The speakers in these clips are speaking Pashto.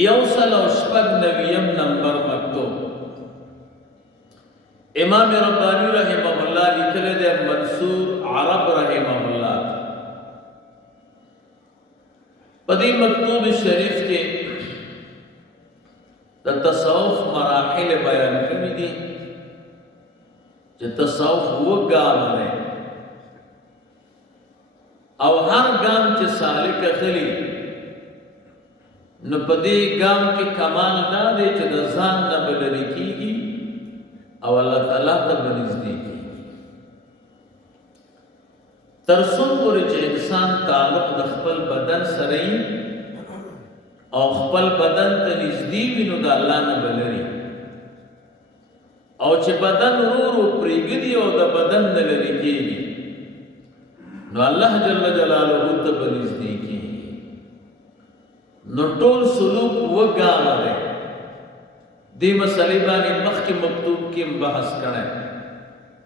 یوصل او شپږ نویم نمبر مکتوب امام ربانی رحمه الله لیکلی دی منصور عرب رحمه الله په دې مکتوب شریف کې د تصوف مراحل بیان کړي دي چې تصوف وګام دی او هر ګام چې سالک اخلي نو په دې ګام کې کمال دا دی چې د ځان نه بلری کیږي او الله تعالی ته بنزدې کیږي تر څو پورې چې انسان تعلق د خپل بدن سره او خپل بدن ته نږدې وي نو د الله نه بلری او چې بدن ورو پرېږدي او د بدن نه لرې کېږي نو الله جل جلاله ته بنزدې کیږي نو ټول سلوک وګامه دی دې مسلې باندې مخکې مکتوب کې بحث کړی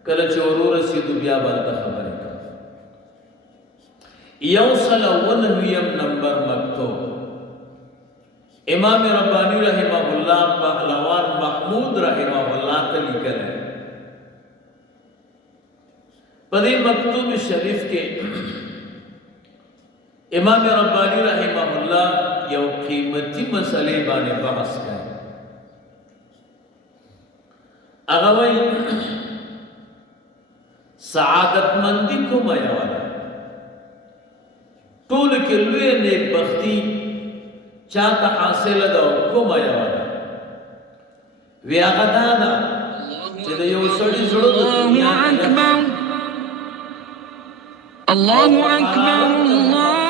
کله چې ورو رسېدو بیا به هلته خبرې کوو یوصل اوویم نمبر مکتوب امام ربانی رحمه الله پهلوان محمود رحمه الله ته لیکلی په دې مکتوب شریف کې امام ربانی رحمه الله یو قیمتي مسئلے باندې بحث کوي هغه وایي سعادت مندي کومه یوه ده ټول کې لوی نیکبختي چاته حاصله ده کومه یوه ده وی هغه دا ده چې د یو سړي زړه د دنیا الله اکبر الله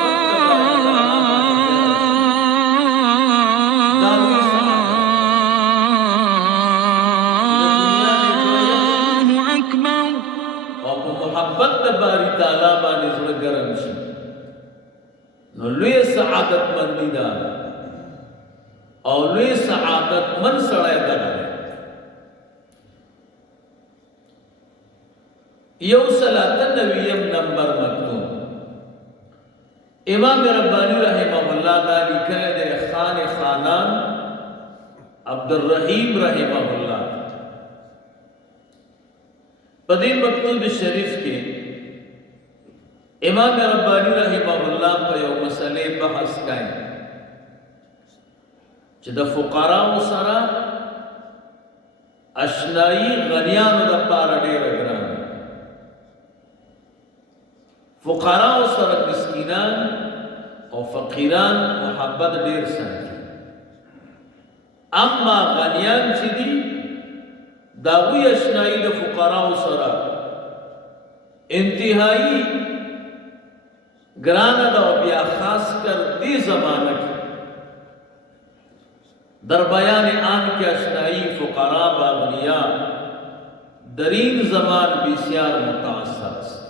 باری تعالی باندې زړه ګرم شي نو لوی سعادت مندي ده او لوی سعادت من سړی ده یوصل اوویم نمبر مکتوب امام ربانی رحمه الله دا لیکلی دی خان خانان عبدالرحیم رحمه الله په دې مکتوب شریف کې امام ربانی رحمه الله په یو مسئلے بحث کوي چې د فقراو سره اشنایی غنیانو د پاره ډېره ګرانه فقراو سره مسکینان او فقیران محبت ډېر ساتي اما غنیان چې دي داوی اشنایی د فقراو سره انتهایی گرانه دا بیا خاص کر دی زمانہ کی در بیان آن کی اشنایی فقراء باغنیا درین زمان بسیار متاثر است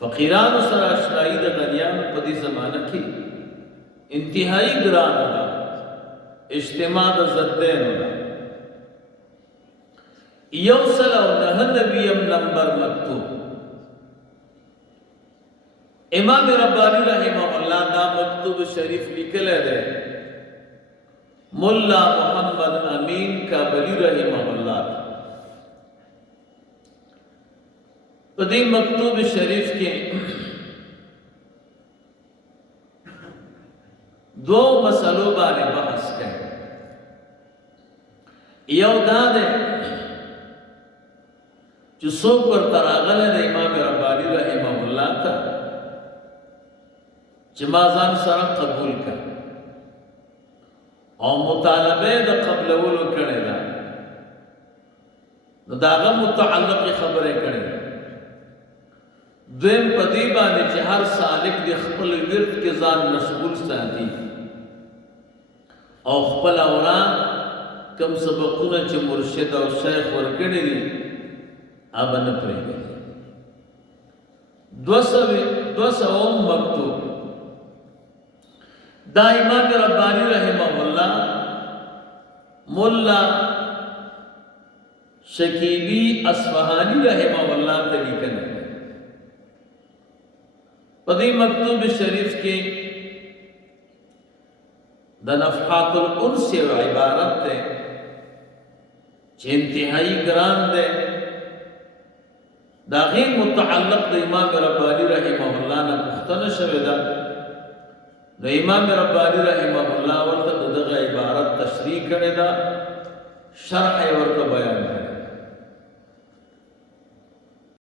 فقیران سر اشنایی دا غنیان پدی زمانہ کی انتہائی گرانه دا اجتماع دا زدین دا یوصل او نویم نمبر مکتوب امام ربانی رحمه الله دا مکتوب شریف لیکلی دی ملا محمد امین کابلی رحمه الله په دې مکتوب شریف کې دو مسلو باندې بحث کوي یو دا دی چې څوک ورته راغلی دی امام ربانی رحمه الله ته چې ما ځان سره قبول کړ او مطالبه د قبلولو کړی ده نو د هغه متعلق خبرې کړې دویم په دې باندې چې هر سالک د خپل ورد کې ځان مشغول ساتي او خپل اوران کم سبقونه چې مرشد او شیخ ورکړي دي هغه نه پرېږدي 200 مکتوب دا امام ربانی رحمه الله مولا شکیبی اصفهانی رحمه الله ته لیکلی په دې مکتوب شریف کې د نفحات الانس یو عبارت ده چې انتهایی ګران ده دا غیر متعلق د امام ربانی رحمه الله نه پوښتنه شوې ده د امام ربانی رحمه الله ورته دغه عبارت تشریح کړې ده شرح یې ورته بیان